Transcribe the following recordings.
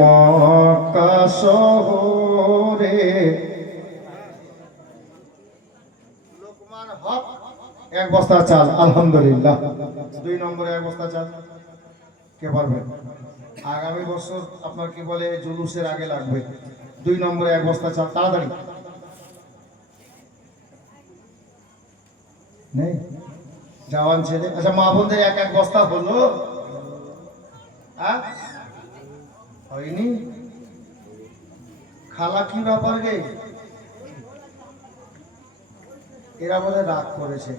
মক্কা শহরে লোকমান হক এক বস্তা চাল, আলহামদুলিল্লাহ। 2 নম্বরে এক বস্তা চাল কে পারবেন? আগামী বছর আপনার কি বলে জুলুসের আগে লাগবে। 2 নম্বরে এক বস্তা চাল, তাড়াতাড়ি নেই জওয়ান ছেলে। আচ্ছা, মা বোনদের এক এক বস্তা হলো? হয়নি? খালা কি ব্যাপার গে? এরা বলে রাগ করেছে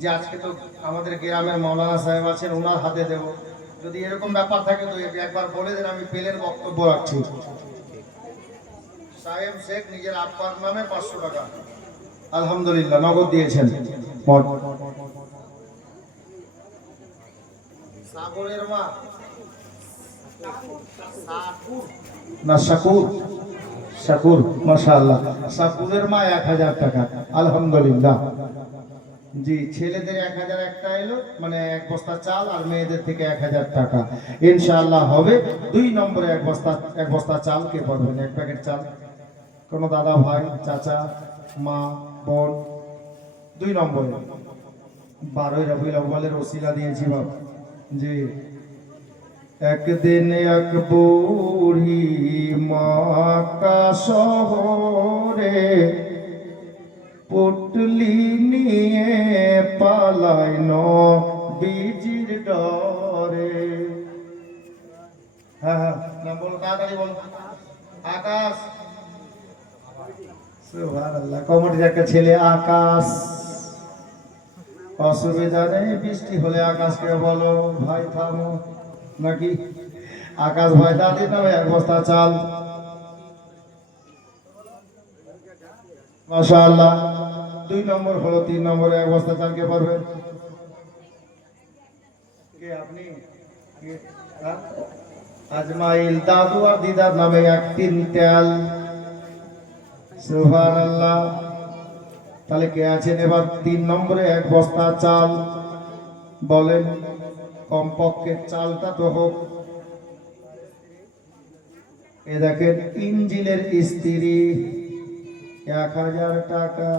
যে আজকে তো আমাদের গ্রামের মৌলানা সাহেব আছেন, ওনার হাতে দেব। যদি এরকম ব্যাপার থাকে তো একবার বলে দেন, আমি পেলের বক্তব্য রাখছি। সাহেব শেখ নিজের আব্বার নামে 500 টাকা আলহামদুলিল্লাহ নগদ দিয়েছেন। সাগরের মা না শাকুর, শাকুর মাশাআল্লাহ, শাকুরের মা 1000 টাকা আলহামদুলিল্লাহ। জি, ছেলেদের 1000 একটা এলো, মানে এক বস্তা চাল, আর মেয়েদের থেকে 1000 টাকা ইনশাআল্লাহ হবে। 2 নম্বরে এক বস্তা চাল কে পারবেন? এক প্যাকেট চাল, কোন দাদা ভাই, চাচা, মা, বোন। 2 নম্বরে 12 রবিউল আউয়ালের ওসিলা দিয়েছি বাপ। জি, একদিন এক বুড়ি মক্কা শহরে পুটলি নিয়ে পালায় নবীজির ডরে। হ্যাঁ হ্যাঁ, না বলো তাড়াতাড়ি বলো। আকাশ, সুবহানাল্লাহ, কমিটির একটা ছেলে আকাশ। অসুবিধা নেই, বৃষ্টি হলে আকাশকে বলো ভাই থামো, নাকি? আকাশ ভাই দাদির নামে এক বস্তা চাল মাশাআল্লাহ। 2 নম্বর হলো। 3 নম্বরে এক বস্তা চাল কে পারবেন? কে আপনি? আজমাইল দাদু আর দিদার নামে 1 টিন তেল। সুবহানাল্লাহ। তাহলে কে আছেন এবার 3 নম্বরে এক বস্তা চাল? বলেন, কমপক্ষে চালটা তো হোক। এ দেখেন, ইঞ্জিলের স্ত্রী 1000 টাকা।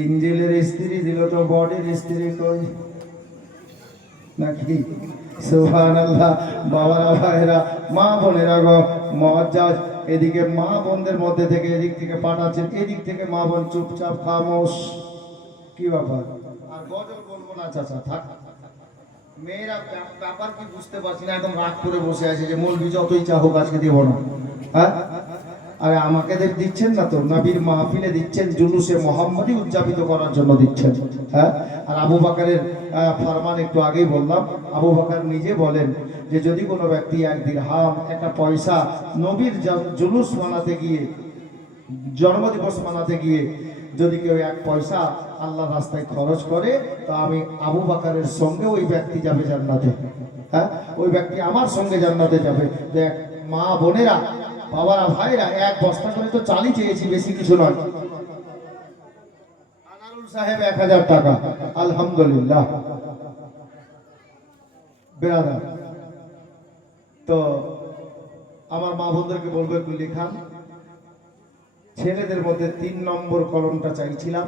ইঞ্জিলের স্ত্রী দিল তো বডির স্ত্রী কই, নাকি? সুবহানাল্লাহ। বাবারা, ভাইরা, মা বোনেরা গো, মুআজ্জাজ এদিকে মা বোনদের মধ্যে থেকে এদিক থেকে পাঠাচ্ছেন, এদিক থেকে মা বোন চুপচাপ খামোশ। কি ব্যাপার? আর গজল বলবো না চাচা, থাক। মেয়েরা ব্যাপার কি বুঝতে পারছি না, একদম রাগ করে বসে আছে যে মৌলবি যতই চাহুক আজকে দিব না। হ্যাঁ, আরে আমাকে দিচ্ছেন না তো, নবীর মাহফিলে দিচ্ছেন, জুলুসে মোহাম্মদী উদযাপিত করার জন্য দিচ্ছেন। হ্যাঁ, আর আবু বকরের ফরমান একটু আগেই বললাম। আবু বকর নিজে বলেন যে যদি কোনো ব্যক্তি 1 দিরহাম, একটা পয়সা নবীর জুলুস মানাতে গিয়ে, জন্মদিবস মানাতে গিয়ে যদি কেউ 1 পয়সা আল্লাহর রাস্তায় খরচ করে, তো আমি আবু বকরের সঙ্গে ওই ব্যক্তি যাবে জান্নাতে। হ্যাঁ, ওই ব্যক্তি আমার সঙ্গে জান্নাতে যাবে। দেখ মা বোনেরা, বাবারা, ভাইরা, 1 বস্তা করে তো চালই চেয়েছি, বেশি কিছু নয়। আনারুল সাহেব 1000 টাকা আলহামদুলিল্লাহ। বেরাদার, তো আমার মা বোনদেরকে বলবো একটু লেখান। ছেলেদের মধ্যে 3 নম্বর কলমটা চাইছিলাম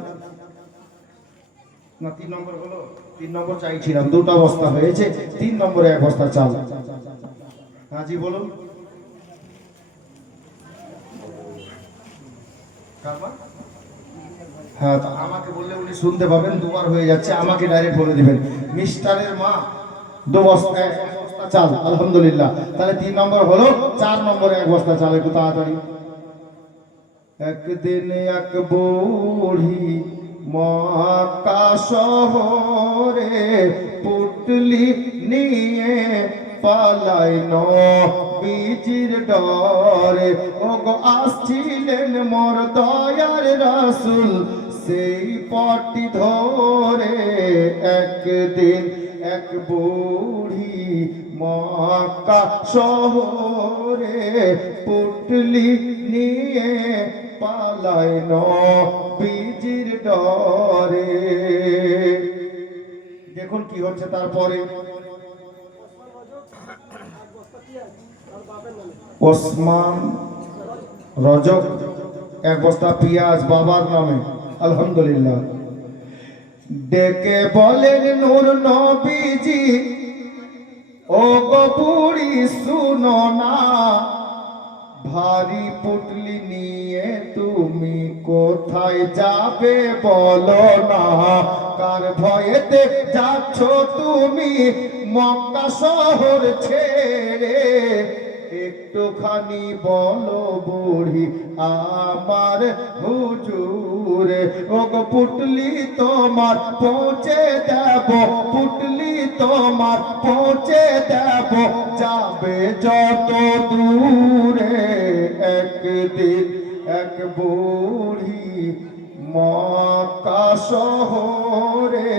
না, 3 নম্বর হলো? 3 নম্বর চাইছিলাম, 2টা বস্তা হয়েছে। 3 নম্বরে এক বস্তা চাল। হ্যাঁ জি বলুন। হ্যাঁ, তো আমাকে বললে উনি শুনতে পাবেন, 2বার হয়ে যাচ্ছে, আমাকে ডাইরেক্ট বলে দিবেন। মিস্টারের মা 2 বস্তা চাল আলহামদুলিল্লাহ। তাহলে 3 নম্বর হলো। 4 নম্বরে এক বস্তা চাল, একটু তাড়াতাড়ি। একদিন এক বুড়ি মক্কা শহরে পুটলি নিয়ে পালায় নবীজির ডরে। ওগো আসছিলেন মোর দয়ার রাসূল সেই পটি ধরে। একদিন এক বুড়ি মক্কা শহরে পুটলি নিয়ে পালায় নবীজির ডরে। দেখুন কি হচ্ছে তারপরে। ওসমান রজব, 1 বস্তা পেঁয়াজ বাবার নামে। আলহামদুলিল্লাহ। ডেকে বলেন নূর নবীজি, ও গো বুড়ি শুনো না, ভারী পুটলি নিয়ে তুমি কোথায় যাবে বলো না, কার ভয়েতে যাচ্ছ তুমি মক্কা শহর ছেড়ে, একটুখানি বলো বুড়ি আমার হুজুরে, ও গো পুটলি তোমার পৌঁছে দেব, পুটলি তোমার পৌঁছে দেব, যাবে যত দূরে, একদিন এক বুড়ি মক্কা শহরে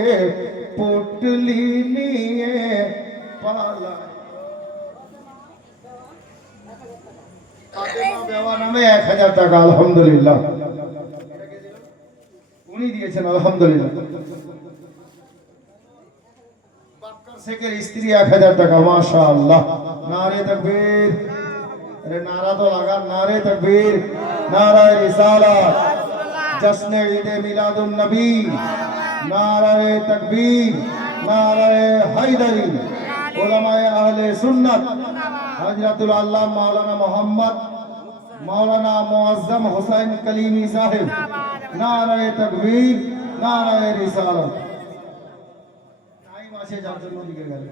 পুটলি নিয়ে পালায়। দেওয়া নামে 1000 টাকা। আলহামদুলিল্লাহ, উনি দিয়েছেন। আলহামদুলিল্লাহ। বাক্কার শেখের স্ত্রী 1000 টাকা। মাশাআল্লাহ। নারে তাকবীর। আরে নারা তো লাগা। নারে তাকবীর, নারায়ে রিসালাত, জশ্নে ঈদে মিলাদুন নবী, নারায়ে তাকবীর, নারায়ে হায়দারি, উলামায়ে আহলে সুন্নাত হযরতুল আল্লাহ মাওলানা মোহাম্মদ মাওলানা মুআজ্জম হুসাইন কলিমি সাহেব, নারায়ে তাকবীর, নারায়ে রিসালাত। টাইম আছে যার জন্য দিকে গেল।